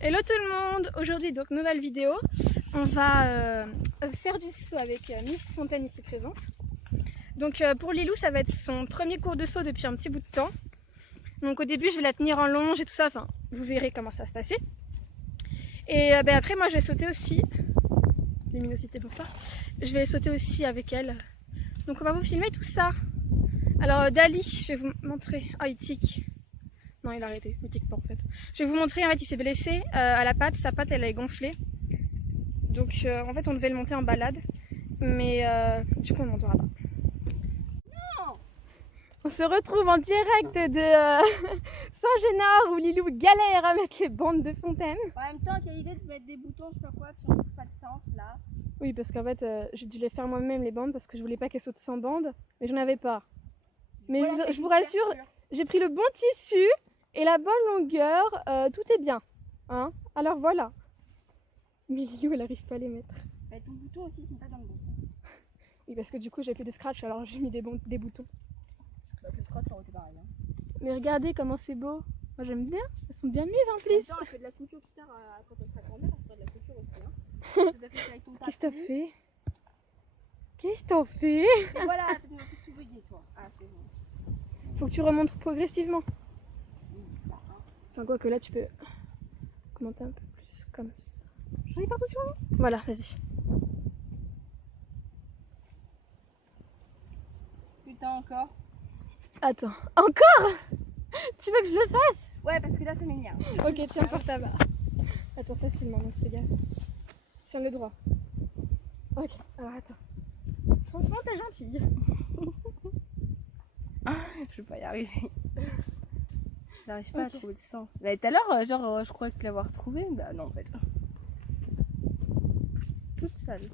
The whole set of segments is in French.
Hello tout le monde, aujourd'hui donc nouvelle vidéo, on va faire du saut avec Miss Fontaine ici présente. Donc pour Lilou ça va être son premier cours de saut depuis un petit bout de temps. Donc au début je vais la tenir en longe et tout ça, enfin vous verrez comment ça va se passer. Et après moi je vais sauter aussi, luminosité bonsoir, je vais sauter aussi avec elle. Donc on va vous filmer tout ça. Alors Dali, je vais vous montrer, il tique. Non, il a arrêté, il tique pas en fait. Je vais vous montrer, en fait il s'est blessé à la patte, sa patte elle est gonflée. Donc en fait on devait le monter en balade, mais du coup on ne montera pas. Non, on se retrouve en direct de Saint-Génard où Lilou galère à mettre les bandes de Fontaine. En même temps, quelle idée de mettre des boutons, je sais pas quoi, qui n'ont pas de sens là. Oui, parce qu'en fait j'ai dû les faire moi-même les bandes parce que je voulais pas qu'elles sautent sans bande, mais j'en avais pas. Mais voilà, je vous rassure, j'ai pris le bon tissu et la bonne longueur, tout est bien. Hein, alors voilà. Mais Lilou elle arrive pas à les mettre. Mais ton bouton aussi, c'est pas dans le bon sens. Oui, parce que du coup j'ai plus de scratch alors j'ai mis des boutons. Donc le scratch, ça aurait été pareil. Hein. Mais regardez comment c'est beau. Moi j'aime bien, elles sont bien mises en plus. En même temps, elle fait de la couture plus tard quand elle sera grand-mère, elle fera de la couture aussi. Hein. Qu'est-ce que t'as fait? Qu'est-ce que t'as fait? Et voilà, qu'est-ce que tu veux dire toi? Ah, c'est bon. Faut que tu remontes progressivement. Enfin quoi que là tu peux commenter un peu plus comme ça. J'en ai partout sur moi. Voilà, vas-y. Putain, encore. Attends, encore? Tu veux que je le fasse? Ouais, parce que là ça m'énerve. Ok, tiens, porte ta barre. Attends, ça filme, donc fais gaffe. Tiens le droit. Ok, alors attends. Franchement, t'es gentille. Je vais pas y arriver. J'arrive pas à trouver le sens. Là, tout à l'heure, je croyais que l'avoir trouvé. Bah non, en fait. Toute seule.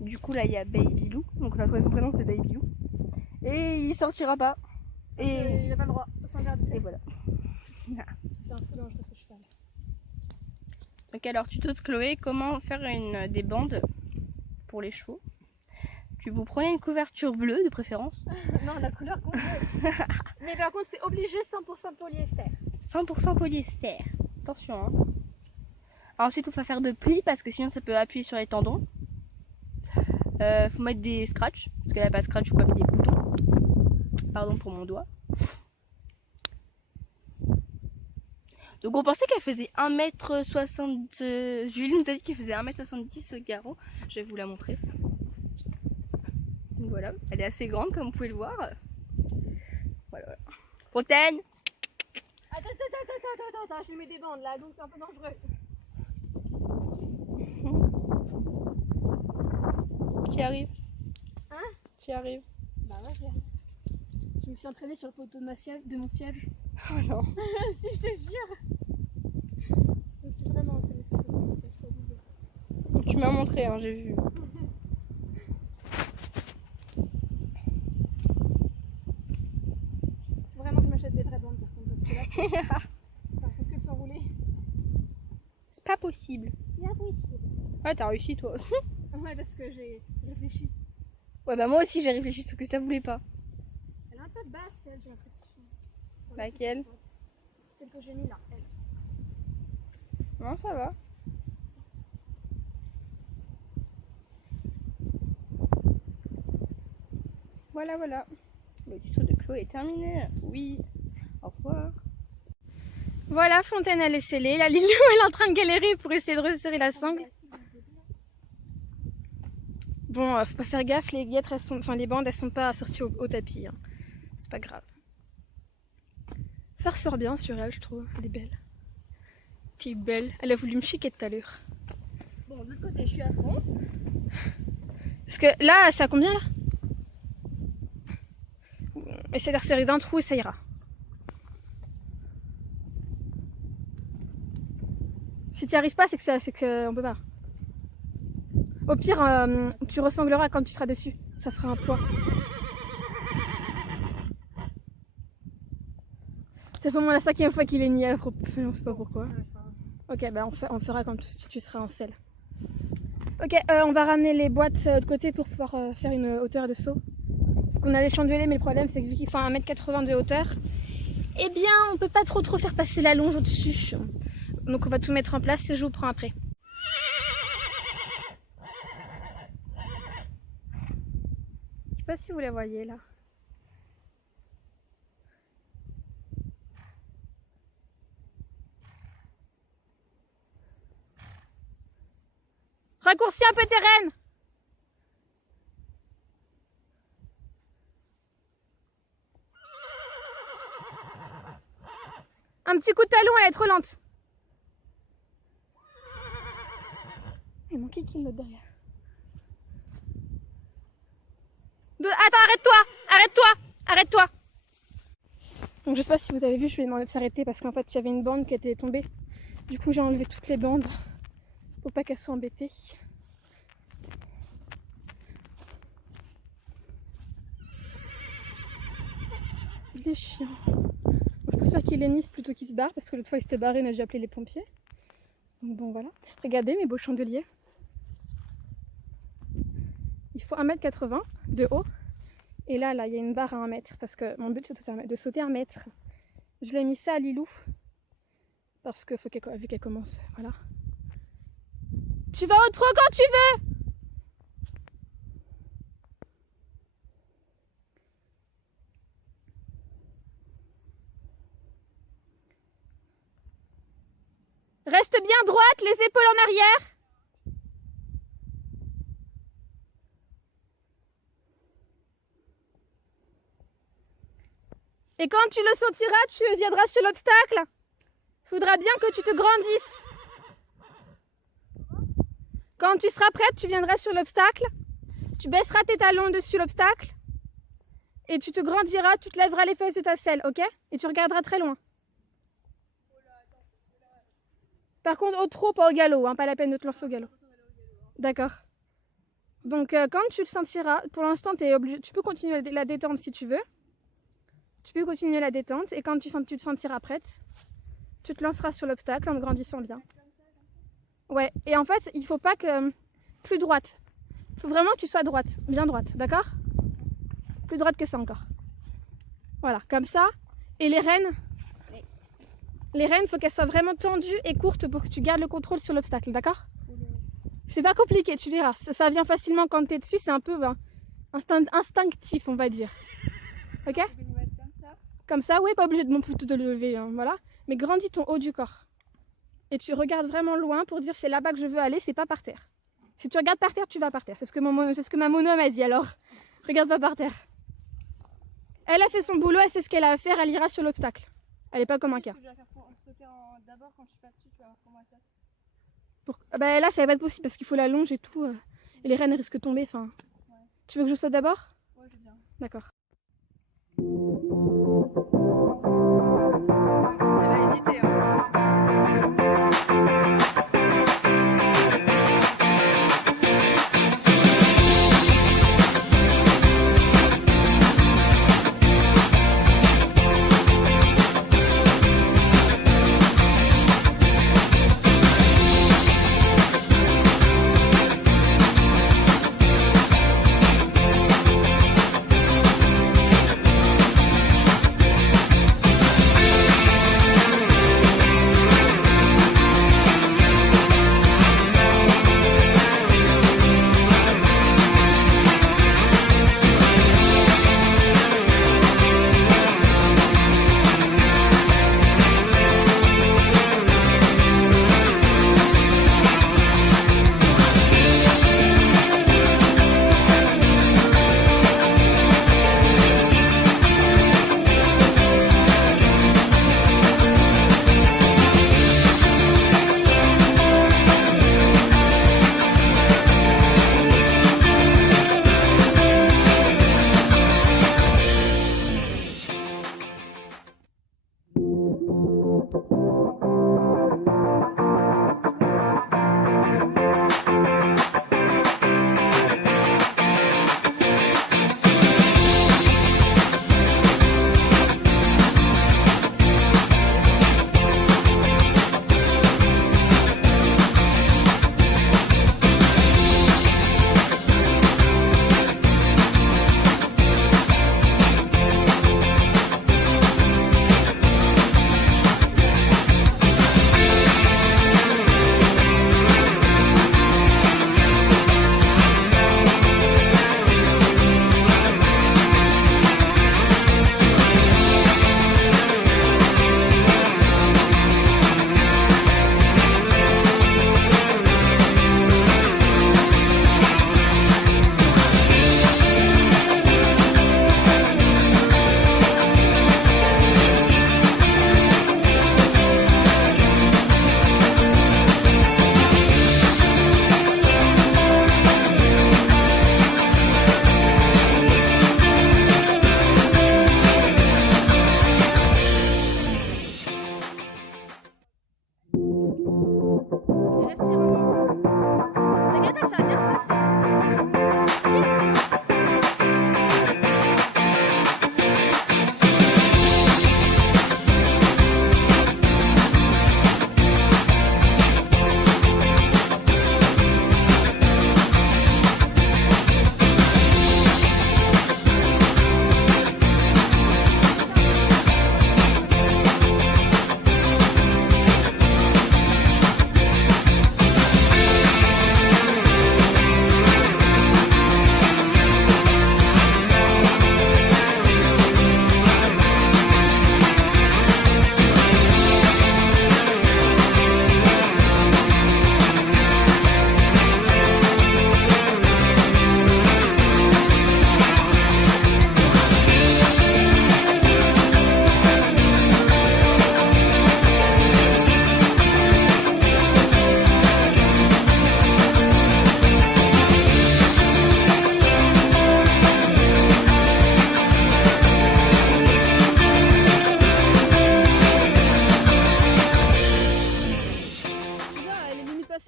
Du coup, là, il y a Babylou. Donc, la son prénom, c'est Babylou. Et il sortira pas. Et il n'a pas le droit. Et voilà. C'est un peu dangereux ce cheval. Donc, alors, tuto de Chloé, comment faire des bandes pour les chevaux. Vous prenez une couverture bleue de préférence. Non, la couleur qu'on veut. Mais par contre, c'est obligé 100% polyester. 100% polyester. Attention. Hein. Ensuite, il faut pas faire de plis parce que sinon ça peut appuyer sur les tendons. Faut mettre des scratchs parce qu'elle n'a pas de scratch ou pas mettre des boutons. Pardon pour mon doigt. Donc on pensait qu'elle faisait 1m60. Julie nous a dit qu'elle faisait 1m70 au garrot. Je vais vous la montrer. Donc voilà, elle est assez grande comme vous pouvez le voir. Voilà. Fontaine. Attends, je lui mets des bandes là, donc c'est un peu dangereux. Tu y arrives? Hein? Tu y arrives? Bah ouais, j'y arrive. Je me suis entraînée sur le poteau de mon siège. Oh non. Si, je te jure. Je me suis vraiment entraînée sur le poteau de mon siège. Tu m'as montré, hein, j'ai vu. Faut vraiment que je m'achète des vraies bandes par contre, parce que là, ça fait que s'enrouler. C'est pas possible. C'est impossible. Ouais, t'as réussi toi. Ouais, parce que j'ai réfléchi. Ouais, bah moi aussi j'ai réfléchi ce que ça voulait pas. Elle est un peu basse, elle, j'ai l'impression. Laquelle? Celle que j'ai mis là, elle. Non, ça va. Voilà, voilà. Le tuto de Chloé est terminé. Oui. Au revoir. Voilà, Fontaine elle est scellée. La Lilou elle est en train de galérer pour essayer de resserrer la sangle. Bon, faut pas faire gaffe, les guêtres, les bandes elles sont pas sorties au tapis. Hein. C'est pas grave. Ça ressort bien sur elle, je trouve. Elle est belle. Puis belle. Elle a voulu me chiquer tout à l'heure. Bon, de l'autre côté, je suis à fond. Parce que là, ça a combien là? Essaye de resserrer d'un trou et ça ira. Si tu n'y arrives pas, c'est que on peut pas. Au pire, tu ressangleras quand tu seras dessus. Ça fera un poids. C'est vraiment la 5e fois qu'il est nié à propos. On sait pas pourquoi. Ok, bah on fera quand tu seras en selle. Ok, on va ramener les boîtes de côté pour pouvoir faire une hauteur de saut. Parce qu'on a les chandeliers, mais le problème c'est que vu qu'il faut 1m80 de hauteur, Eh bien, on peut pas trop faire passer la longe au-dessus. Donc on va tout mettre en place et je vous prends après. Je sais pas si vous la voyez là. Raccourcis un peu tes rênes. Un petit coup de talon, elle est trop lente. Il manquait qui l'autre derrière. Attends, arrête-toi. Arrête-toi. Arrête-toi. Donc je sais pas si vous avez vu, je lui ai demandé de s'arrêter parce qu'en fait il y avait une bande qui était tombée. Du coup j'ai enlevé toutes les bandes pour pas qu'elle soit embêtée. Il est chiant. Je préfère qu'il hennisse plutôt qu'il se barre parce que l'autre fois il s'était barré, mais j'ai appelé les pompiers. Donc bon voilà. Regardez mes beaux chandeliers. Il faut 1,80 m de haut. Et là, il y a une barre à 1 mètre parce que mon but c'est de sauter 1 mètre. Je l'ai mis ça à Lilou parce que vu qu'elle commence, voilà. Tu vas au trot quand tu veux. Reste bien droite, les épaules en arrière. Et quand tu le sentiras, tu viendras sur l'obstacle. Il faudra bien que tu te grandisses. Quand tu seras prête, tu viendras sur l'obstacle. Tu baisseras tes talons dessus l'obstacle. Et tu te grandiras, tu te lèveras les fesses de ta selle, ok? Et tu regarderas très loin. Par contre, au trot, pas au galop, hein, pas la peine de te lancer au galop. D'accord. Donc, quand tu le sentiras, pour l'instant, tu peux continuer la détente si tu veux. Tu peux continuer la détente et quand tu te sentiras prête, tu te lanceras sur l'obstacle en grandissant bien. Ouais, et en fait, il faut pas que... Plus droite. Il faut vraiment que tu sois droite, bien droite, d'accord? Plus droite que ça encore. Voilà, comme ça. Et les rênes, il faut qu'elles soient vraiment tendues et courtes pour que tu gardes le contrôle sur l'obstacle, d'accord? C'est pas compliqué, tu verras. Ça vient facilement quand tu es dessus, c'est un peu instinctif, on va dire. Ok? Comme ça, oui, pas obligé de non plus de le lever, hein, voilà. Mais grandis ton haut du corps. Et tu regardes vraiment loin pour dire c'est là-bas que je veux aller, c'est pas par terre. Si tu regardes par terre, tu vas par terre. C'est ce que ma mono m'a dit, alors regarde pas par terre. Elle a fait son boulot, elle sait ce qu'elle a à faire, elle ira sur l'obstacle. Elle est pas comme un cas. D'abord, quand je suis pas dessus, tu vas voir comment ça. Bah là, ça va pas être possible parce qu'il faut la longe et tout. Et les rênes risquent de tomber. Enfin. Ouais. Tu veux que je saute d'abord? Ouais, je veux bien. D'accord. Elle a hésité, hein.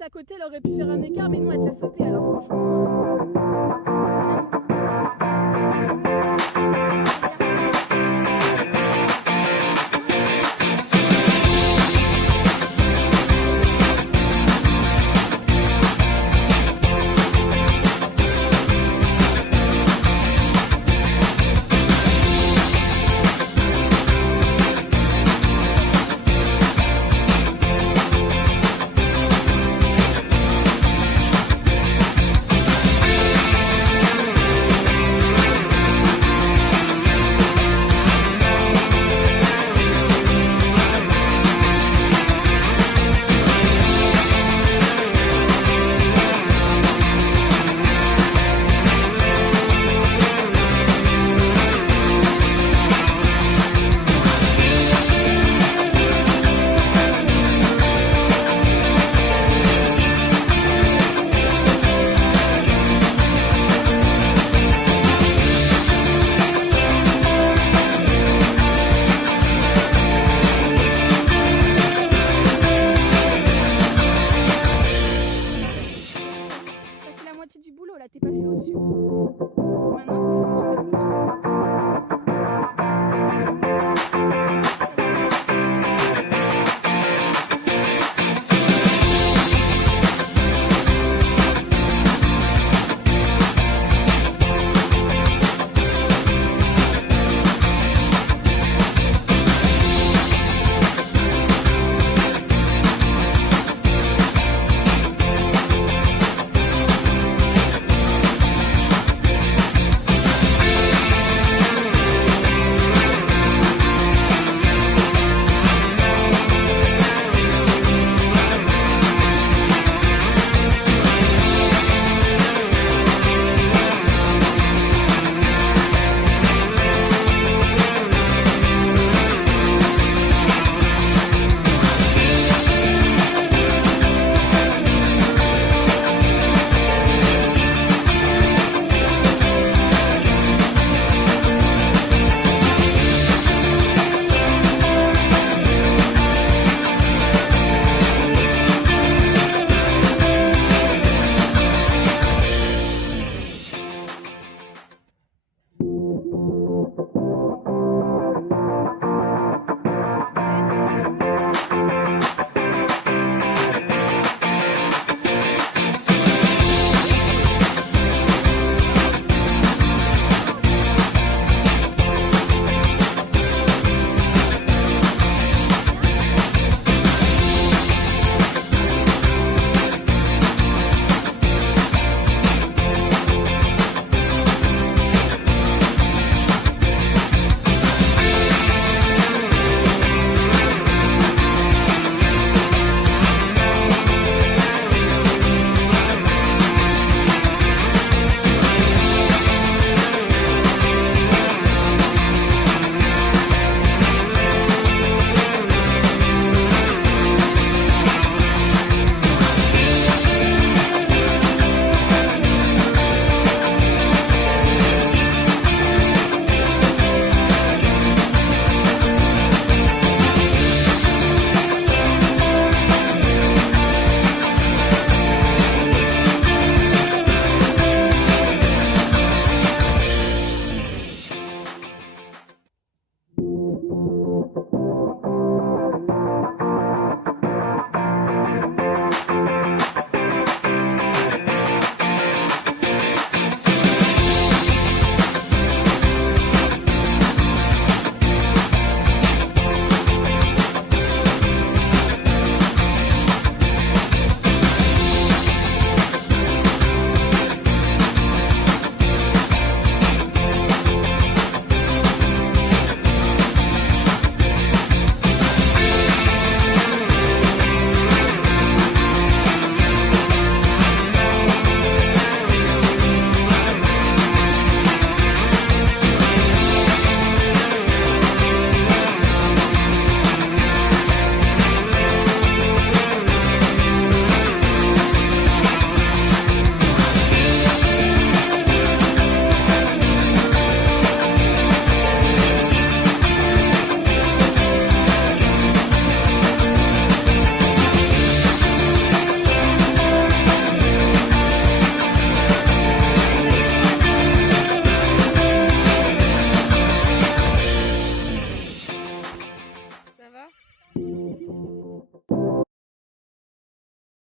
à côté, elle aurait pu faire un écart, mais non, elle te l'a sauté. Alors franchement,